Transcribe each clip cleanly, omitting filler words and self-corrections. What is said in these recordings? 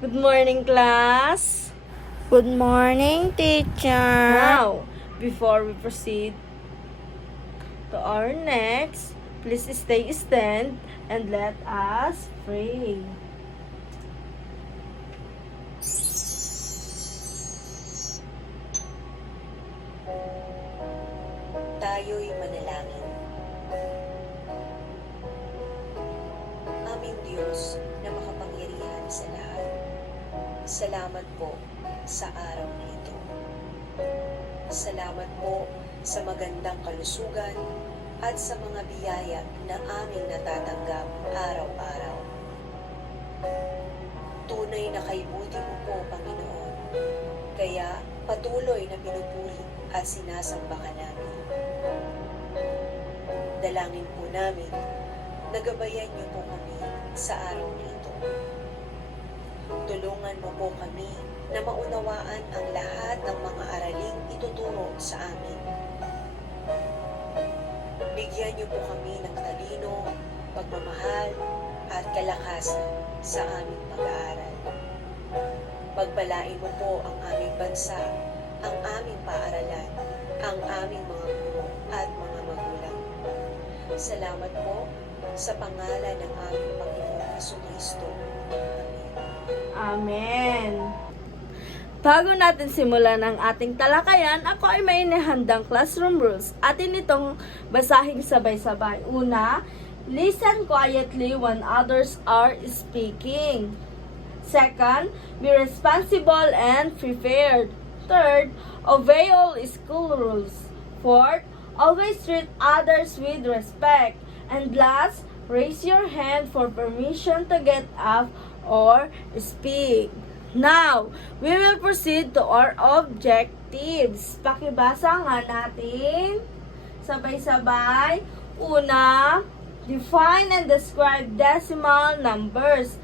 Good morning, class. Good morning, teacher. Now, before we proceed to our next, please stay stand and let us pray. Tayo'y manalangin. Aming Diyos na makapangyarihan sa lahat, salamat po sa araw na ito. Salamat po sa magandang kalusugan at sa mga biyaya na aming natatanggap araw-araw. Tunay na kaibuti mo po, Panginoon, kaya patuloy na pinupuri at sinasamba ka namin. Dalangin po namin, nagabayan niyo po kami sa araw na ito. Tulungan mo po kami na maunawaan ang lahat ng mga araling ituturo sa amin. Bigyan niyo po kami ng talino, pagmamahal, at kalakasan sa aming pag-aaral. Pagpalain mo po ang aming bansa, ang aming paaralan, ang aming mga guro at mga magulang. Salamat po sa pangalan ng aming Panginoong Jesucristo. Amen. Bago natin simulan ang ating talakayan, ako ay may inihandang classroom rules. Atin itong basahing sabay-sabay. Una, listen quietly when others are speaking. Second, be responsible and prepared. Third, obey all school rules. Fourth, always treat others with respect. And last, raise your hand for permission to get up or speak. Now, we will proceed to our objectives. Pakibasa nga natin. Sabay-sabay. Una, define and describe decimal numbers.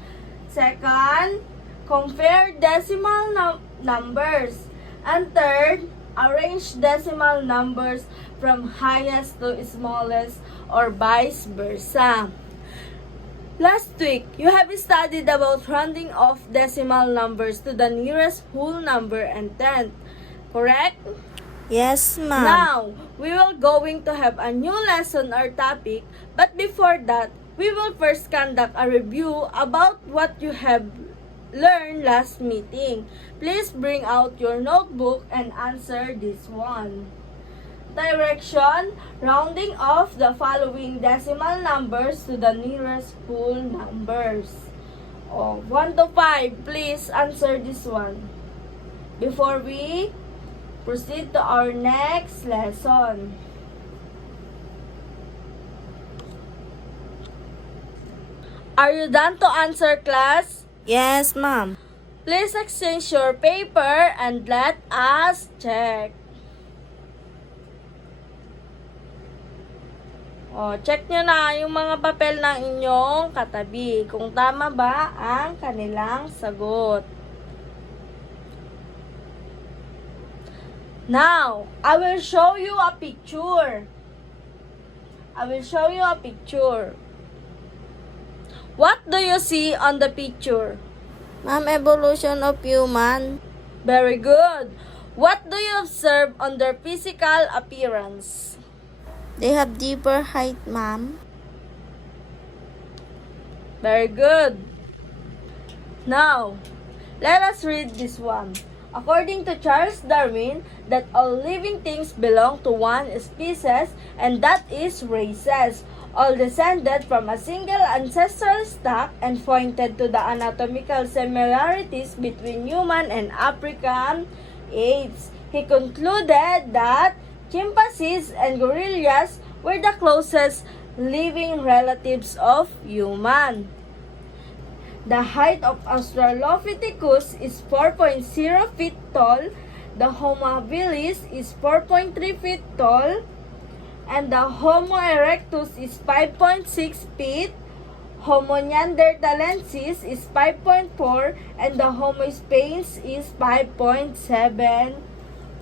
Second, compare decimal numbers. And third, arrange decimal numbers from highest to smallest or vice versa. Last week, you have studied about rounding off decimal numbers to the nearest whole number and tenth, correct? Yes, ma'am. Now, we will going to have a new lesson or topic, but before that, we will first conduct a review about what you have learned last meeting. Please bring out your notebook and answer this one. Direction, rounding off the following decimal numbers to the nearest whole numbers. 1 to 5, please answer this one. Before we proceed to our next lesson. Are you done to answer, class? Yes, ma'am. Please exchange your paper and let us check. Check nyo na yung mga papel ng inyong katabi kung tama ba ang kanilang sagot. Now, I will show you a picture. What do you see on the picture? Ma'am, evolution of human. Very good. What do you observe on their physical appearance? They have deeper height, ma'am. Very good. Now, let us read this one. According to Charles Darwin, that all living things belong to one species, and that is races, all descended from a single ancestral stock and pointed to the anatomical similarities between human and African apes. He concluded that chimpanzees and gorillas were the closest living relatives of human. The height of Australopithecus is 4.0 feet tall, the Homo habilis is 4.3 feet tall, and the Homo erectus is 5.6 feet, Homo neanderthalensis is 5.4, and the Homo sapiens is 5.7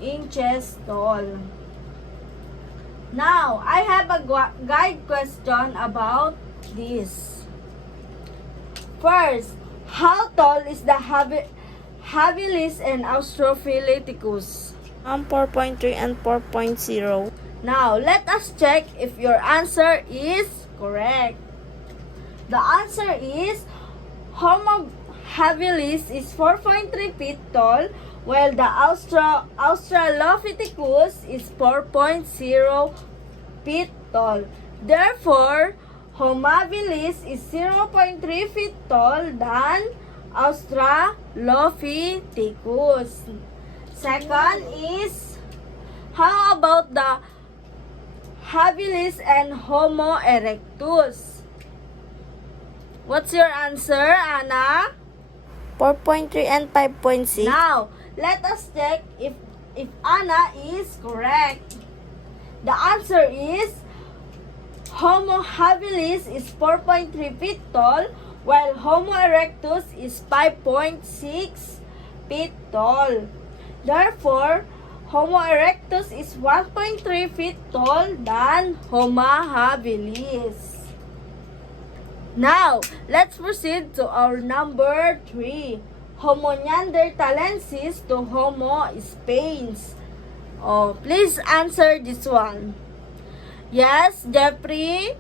inches tall. Now, I have a guide question about this. First, How tall is the habilis and Australopithecus? 4.3 and 4.0. Now, let us check if your answer is correct. The answer is Homo habilis is 4.3 feet tall, while the Australopithecus is 4.0 feet tall. Therefore, Homo habilis is 0.3 feet tall than Australopithecus. Second is, how about the habilis and Homo erectus? What's your answer, Anna? 4.3 and 5.6. Now, let us check if Anna is correct. The answer is Homo habilis is 4.3 feet tall, while Homo erectus is 5.6 feet tall. Therefore, Homo erectus is 1.3 feet tall than Homo habilis. Now, let's proceed to our number 3. Homo neanderthalensis to Homo sapiens. Oh, please answer this one. Yes, Jeffrey?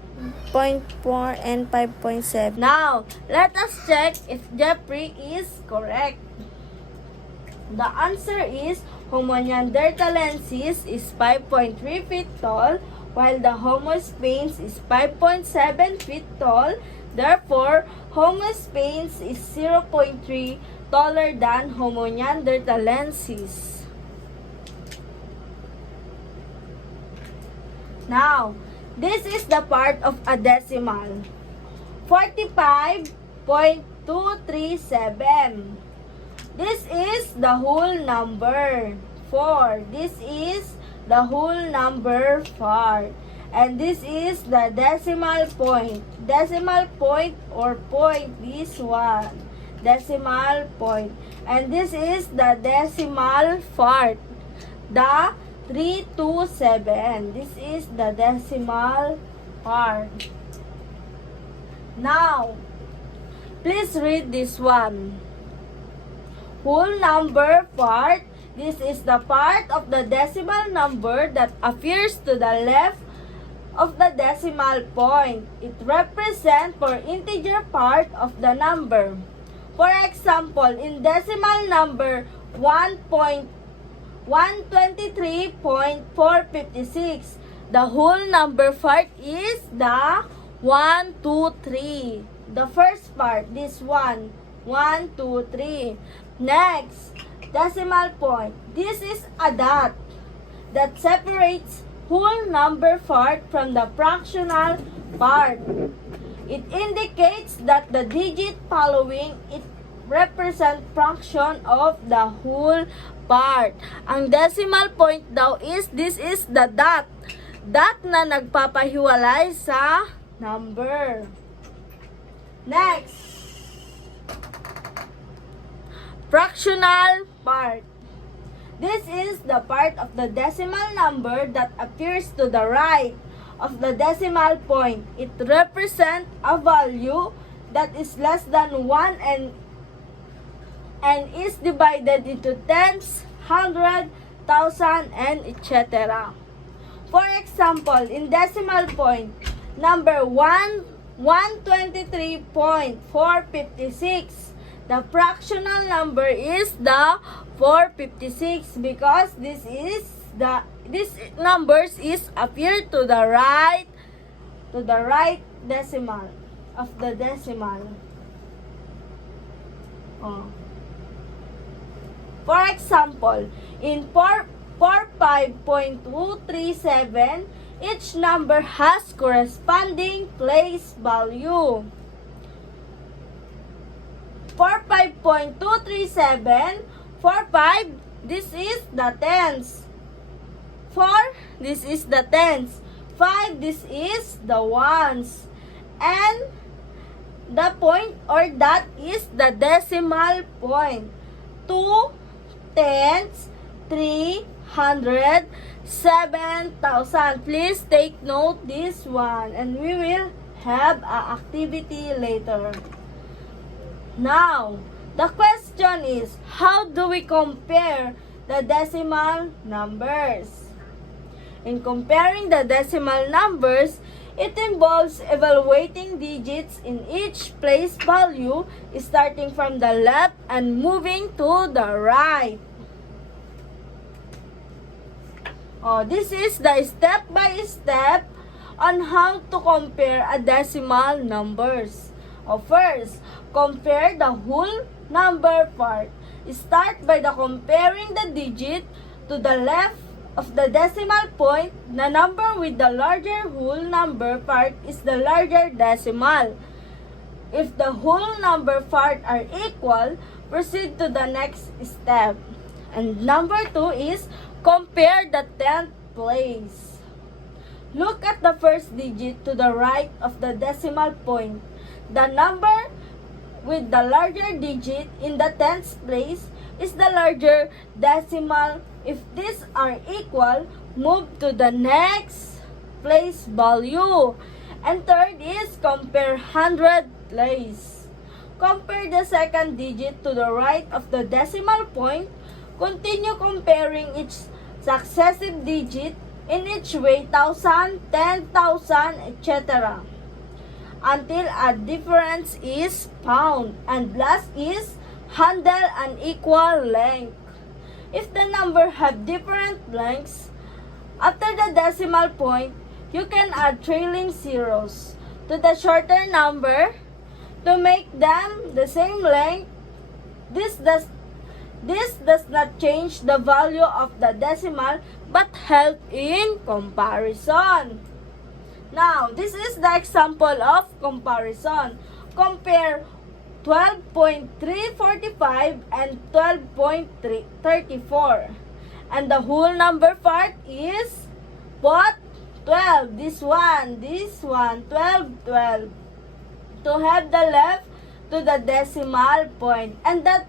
0.4 and 5.7. Now, let us check if Jeffrey is correct. The answer is Homo neanderthalensis is 5.3 feet tall, while the Homo sapiens is 5.7 feet tall. Therefore, Homo sapiens is 0.3 taller than Homo neanderthalensis. Now, this is the part of a decimal. 45.237. This is the whole number 4. This is the whole number 4. And this is the decimal point. Decimal point or point, this one. Decimal point. And this is the decimal part. The 327. This is the decimal part. Now, please read this one. Whole number part. This is the part of the decimal number that appears to the left of the decimal point. It represents for integer part of the number. For example, in decimal number 123.456, the whole number part is the 1, 2, 3. The first part, this one, 1, 2, 3. Next, decimal point. This is a dot that separates whole number part from the fractional part. It indicates that the digit following it represent fraction of the whole part. Ang decimal point daw is, this is the dot. Dot na nagpapahiwalay sa number. Next, fractional part. This is the part of the decimal number that appears to the right of the decimal point. It represents a value that is less than 1 and is divided into tens, hundred, thousand, and etc. For example, in decimal point, number 123.456, the fractional number is the 456 because this numbers is appear to the right decimal of the decimal. Oh. For example, in 45.237, each number has corresponding place value. 45.237, 45, this is the tens. 4, this is the tens. 5, this is the ones. And the point or dot is the decimal point. 2, tens, 300, 7,000. Please take note this one and we will have an activity later. Now, the question is, how do we compare the decimal numbers? In comparing the decimal numbers, it involves evaluating digits in each place value starting from the left and moving to the right. This is the step-by-step on how to compare a decimal numbers. First, compare the whole number part. Start by the comparing the digit to the left of the decimal point. The number with the larger whole number part is the larger decimal. If the whole number part are equal, proceed to the next step. And number 2 is compare the 10th place. Look at the first digit to the right of the decimal point. The number with the larger digit in the 10th place is the larger decimal. If these are equal, move to the next place value. And third is compare 100th place. Compare the second digit to the right of the decimal point. Continue comparing each successive digit in each way, 1,000, 10,000, etc. until a difference is found. And last is handle an equal length. If the number have different lengths, after the decimal point, you can add trailing zeros to the shorter number to make them the same length. This does not change the value of the decimal but help in comparison. Now, this is the example of comparison. Compare 12.345 and 12.34. And the whole number part is both 12. This one, 12, 12. To have the left to the decimal point. And the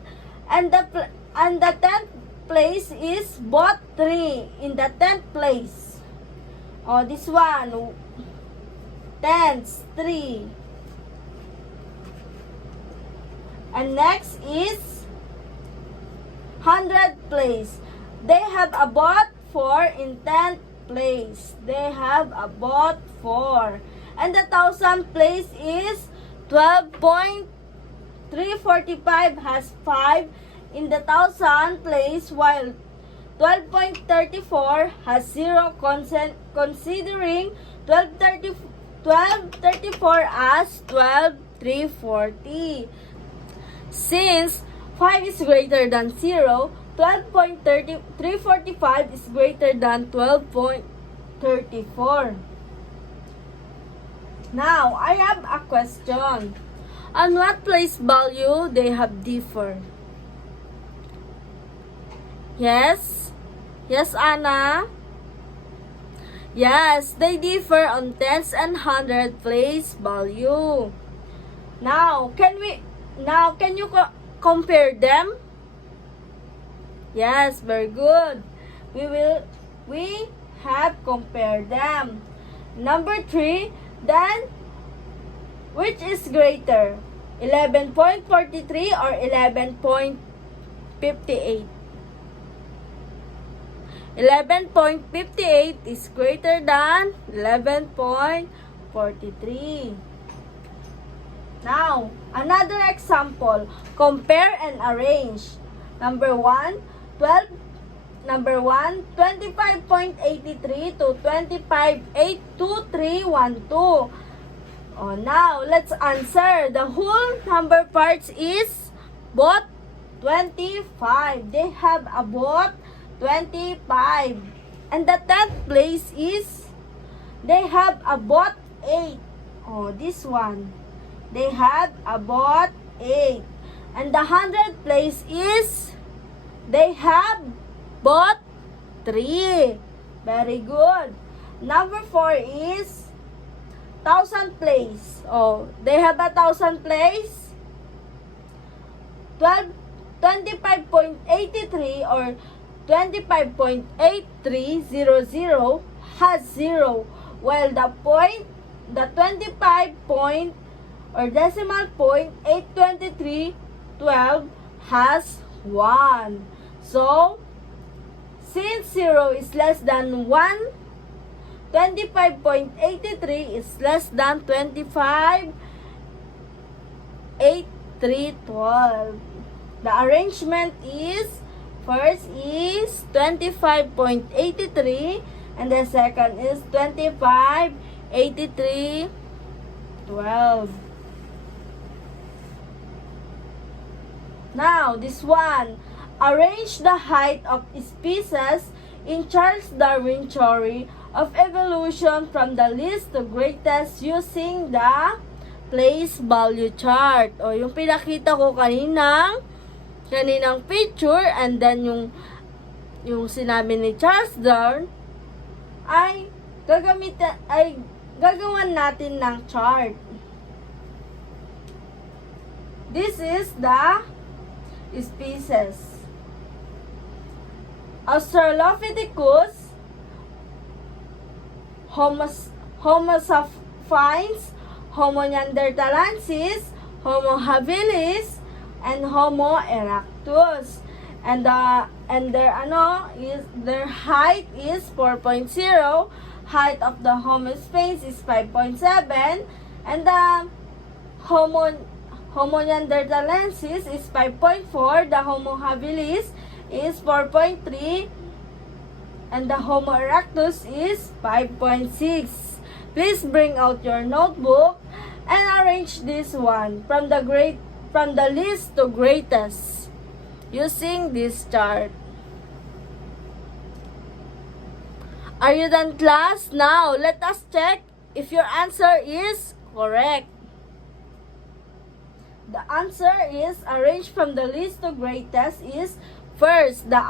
10th place is both 3 in the 10th place. This one, tens, 3. And next is 100th place. They have about 4 in 10th place. They have about 4. And the 1000th place is 12.345 has 5 in the 1000 place, while 12.34 has 0, considering 1234 as 12,340. Since 5 is greater than 0, 12.345 is greater than 12.34. Now, I have a question. On what place value they have differ? Yes? Yes, Anna? Yes, they differ on tens and 100 place value. Now, can you compare them? Yes, very good. We have compared them. Number 3, then which is greater? 11.43 or 11.58? 11.58 is greater than 11.43. Now, another example. Compare and arrange. Number 1, 25.83 to 25.82312. Now, let's answer. The whole number parts is both 25. They have about 25. And the 10th place is, they have about 8. This one. They have about 8. And the 100th place is, they have both 3. Very good. Number 4 is 1000 place. They have 1000 place. 25.83 or 25.8300 has 0, while the 25.83 or decimal point 823.12 has 1. So, since 0 is less than 1, 25.83 is less than 25.8312. The arrangement is, first is 25.83 and the second is 25.8312. Now, this one, arrange the height of species in Charles Darwin theory of evolution from the least to greatest using the place value chart. O yung pinakita ko kaninang picture and then yung sinabi ni Charles Darwin ay gagawan natin ng chart. This is the species. Australopithecus, Homo sapiens, Homo neanderthalensis, Homo habilis, and Homo erectus. And their height is 4.0, height of the Homo sapiens is 5.7, and the Homo neanderthalensis is 5.4, the Homo habilis is 4.3, and the Homo erectus is 5.6. Please bring out your notebook and arrange this one from the least to greatest using this chart. Are you done, class? Now, let us check if your answer is correct. The answer is arranged from the least to greatest is first the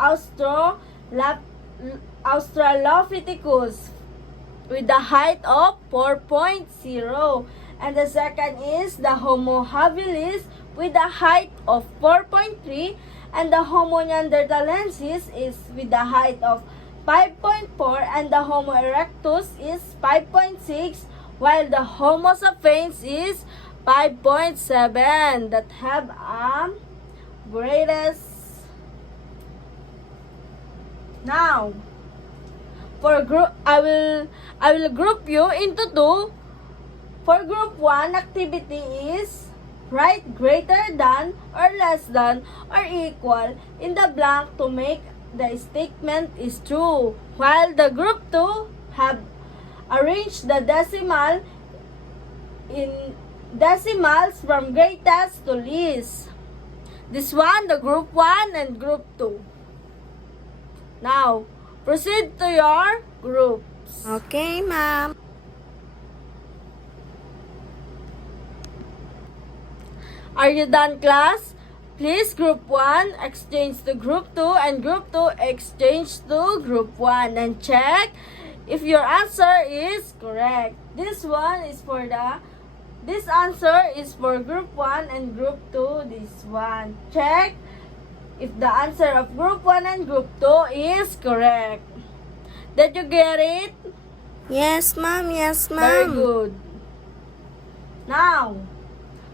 Australopithecus with the height of 4.0, and the second is the Homo habilis with the height of 4.3, and the Homo neanderthalensis is with the height of 5.4, and the Homo erectus is 5.6, while the Homo sapiens is 5.7 that have greatest. Now, for group, I will group you into two. For group 1, activity is write greater than or less than or equal in the blank to make the statement is true. While the group 2 have arranged the decimal in decimals from greatest to least. This one, the group 1 and group 2. Now, proceed to your groups. Okay, ma'am. Are you done, class? Please, group 1 exchange to group 2 and group 2 exchange to group 1 and check if your answer is correct. This answer is for group 1 and group 2, this one. Check if the answer of group 1 and group 2 is correct. Did you get it? Yes, ma'am. Yes, ma'am. Very good. Now,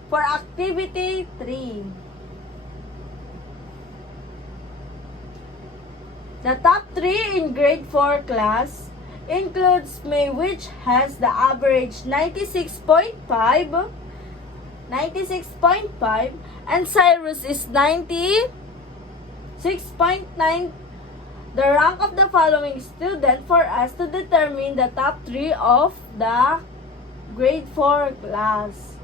for activity 3. The top 3 in grade 4 class includes May, which has the average 96.5, and Cyrus is 96.9. The rank of the following student for us to determine the top 3 of the grade 4 class.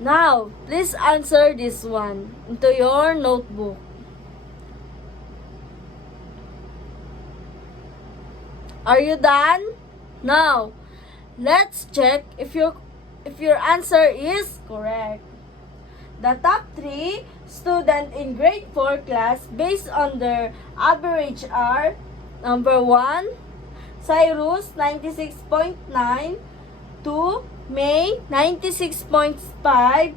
Now, please answer this one into your notebook. Are you done? Now, let's check if your answer is correct. The top 3 students in grade 4 class based on their average are number 1, Cyrus 96.9, 2, May 96.5,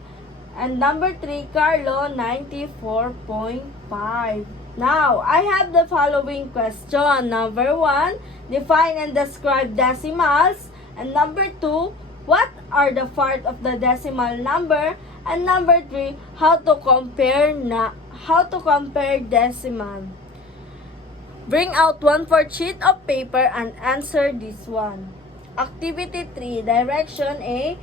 and number 3, Carlo 94.5. Now, I have the following question. Number 1, define and describe decimals. And number 2, what are the part of the decimal number, and number 3, how to compare decimal. Bring out 1/4 sheet of paper and answer this one. Activity 3, direction A,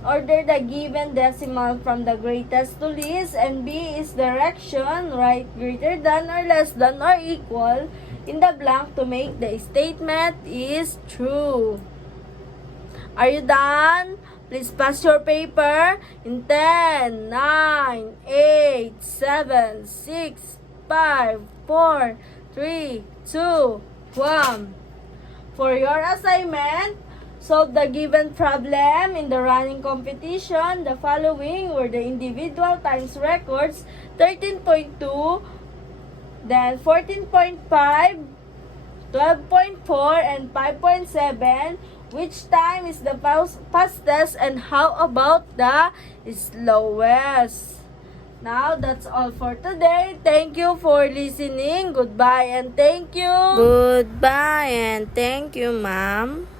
order the given decimal from the greatest to least, and B is direction, write greater than or less than or equal in the blank to make the statement is true. Are you done? Please pass your paper in 10, 9, 8, 7, 6, 5, 4, 3, 2, 1. For your assignment, solve the given problem in the running competition. The following were the individual times records: 13.2, then 14.5, 12.4, and 5.7. Which time is the fastest, and how about the slowest? Now, that's all for today. Thank you for listening. Goodbye and thank you. Goodbye and thank you, ma'am.